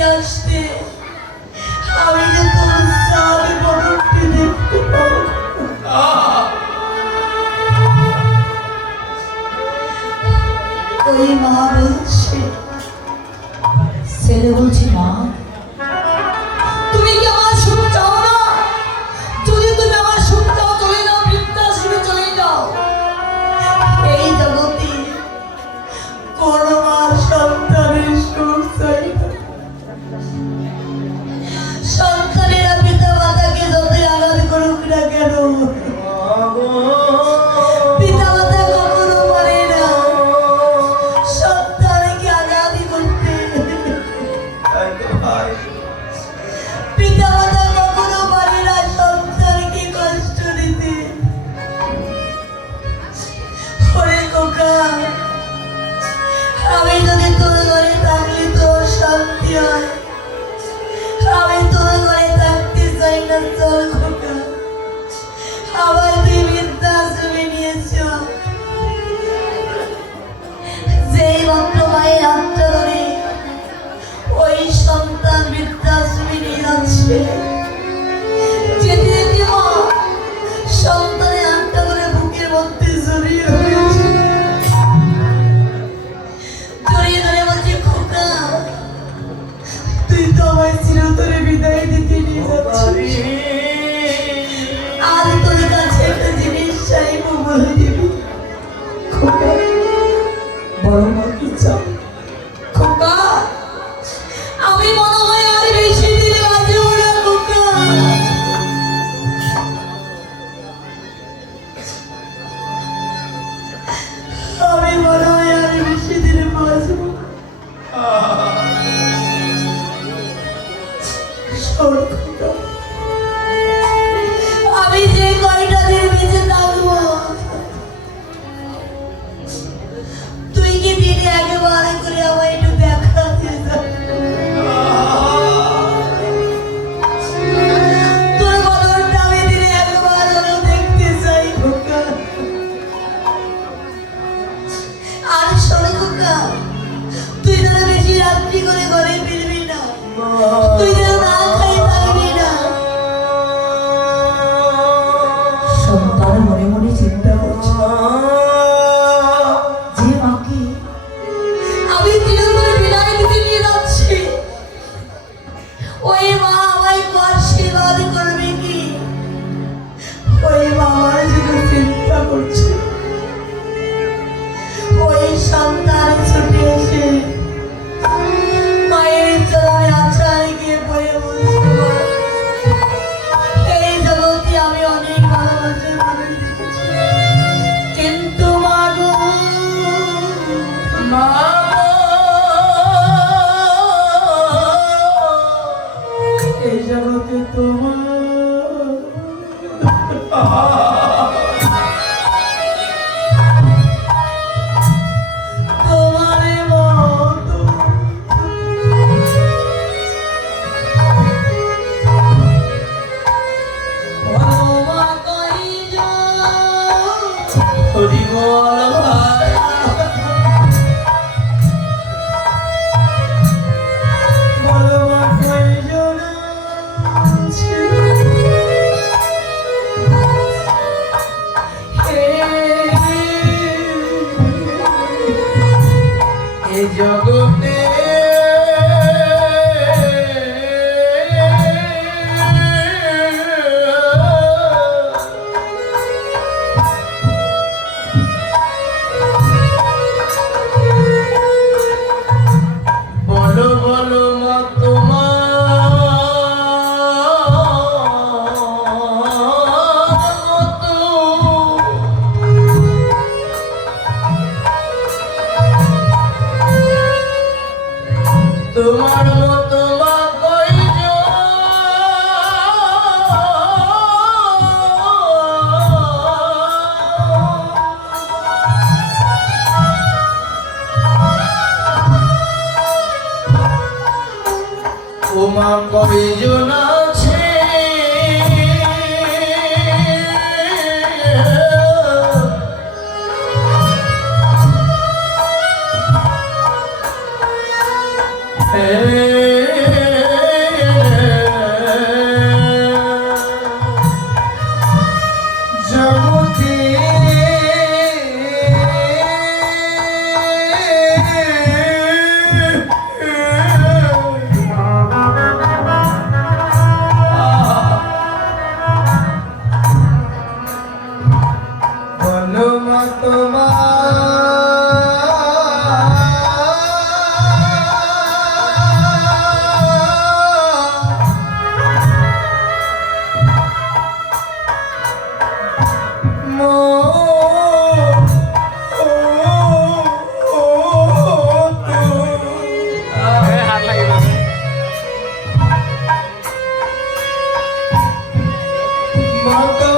আসতে আমি যে তোর সামনে বদলটি দেখতে পাবো। ওই মা বলছে, ছেলে বলছি মা তুমি কি আমার সুখ চাও না? যদি তুমি আমার সুখ চাও চলে যাও, বৃদ্ধাশ্রমে চলে যাও। এই জগতে কোনো মার সন্তানের সুখ চাই না। সন্তানেরা পিতা মাতাকে যতই আঘাত করুক না কেন, পিতা মাতা কখনো পারে না সন্তানকে আঘাত করতে। পিতা মাতা কখনো পারে না সন্তানকে কষ্ট দিতে। ওরে খোকা, আমি যদি তোর ঘরে থাকলে তোর শান্তি হয়। আমি তোর ঘরে থাকতে চাই না। চল খোকা, আবার তুই বৃদ্ধাশ্রমে নিয়েছ। যেই মাত্র মায়ের হাতটা ধরে ওই সন্তান বৃদ্ধাশ্রমে নিয়ে যাচ্ছে, যেতে যেতে মা সন্তানের হাতটা ধরে বুকের মধ্যে জড়িয়ে ধরেছে। জড়িয়ে ধরে বলছে, খোকা তুই তো আমায় চিরতরে বিদায় দিতে নিয়ে যাচ্ছিস। আর তোর কাছে একটা জিনিস চাইবো, বলে দিবি। খোকা বড় মা কি চাও? খোকা আমি মনে হয় আর বেশি দিন বাঁচবো না। খোকা আমি মনে হয় আর বেশি দিন বাঁচবো। আমি যে কয়টা দিন বেঁচে থাকবো, তুই কি দিনে একেবারে করে আমার একটু দেখা দিয়ে যাবি? তোর বদলটা আমি দিনে একবার হলেও দেখতে চাই খোকা। আর শোন খোকা, তুই যেন বেশি রাত্রি করে ঘরে ফিরবি না। তুই যেন না খাই থাকবি না। সন্তান মনে মনে চিন্তা করছে, যে মাকে আমি চিরতরে বিদায় দিতে নিয়ে যাচ্ছি, ওই মা আমায় আশীর্বাদ করবে কি? ওই মা আমার জন্য চিন্তা করছে। ওই সন্তান ছুটে এসে মায়ের চরণে আছাড় গিয়ে পড়ে বলছে, এই জগতে আমি অনেক ভালোবাসার মানুষ দেখেছি, কিন্তু মা গো, মা এই জগতে তোমার জগতে হাত লাগিব মাতা